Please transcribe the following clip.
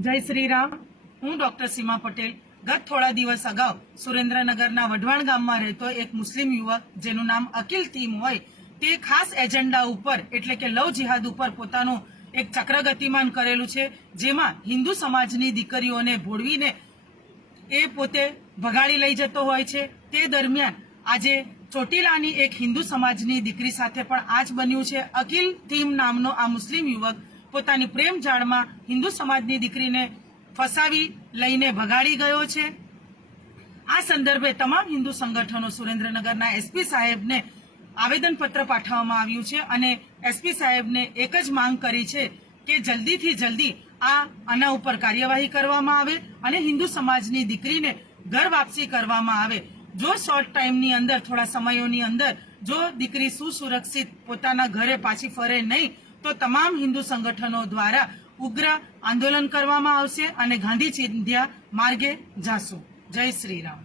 જય શ્રી રામ। હું ડોક્ટર સીમા પટેલ। ગત થોડા દિવસ અગાઉ સુરેન્દ્રનગરના વઢવાણ ગામમાં રહેતો એક મુસ્લિમ યુવક જેનું નામ અકીલ તીમ હોય તે ખાસ એજન્ડા ઉપર એટલે કે લવ જિહાદ ઉપર પોતાનું એક ચક્ર ગતિમાન કરેલું છે, જેમાં હિન્દુ સમાજની દીકરીઓને ભોળવીને એ પોતે ભગાડી લઈ જતો હોય છે। તે દરમિયાન આજે ચોટીલાની એક હિન્દુ સમાજની દીકરી સાથે પણ આ જ બન્યું છે। અકીલ તીમ નામનો આ મુસ્લિમ યુવક પોતાની પ્રેમ જાળમાં હિન્દુ સમાજની દીકરીને ફસાવી લઈને ભગાડી ગયો છે। આ સંદર્ભે તમામ હિન્દુ સંગઠનો સુરેન્દ્રનગરના એસપી સાહેબને આવેદનપત્ર પાઠવવામાં આવ્યું છે અને એસપી સાહેબને એક જ માંગ કરી છે કે જલ્દીથી જલ્દી આના ઉપર કાર્યવાહી કરવામાં આવે અને હિન્દુ સમાજની દીકરીને ઘર વાપસી કરવામાં આવે। જો શોર્ટ ટાઈમની અંદર થોડા સમયોની અંદર જો દીકરી સુસુરક્ષિત પોતાના ઘરે પાછી ફરે નહીં તો તમામ હિન્દુ સંગઠનો દ્વારા ઉગ્ર આંદોલન કરવામાં આવશે અને ગાંધી ચિંધ્યા માર્ગે જાશું। જય શ્રી રામ।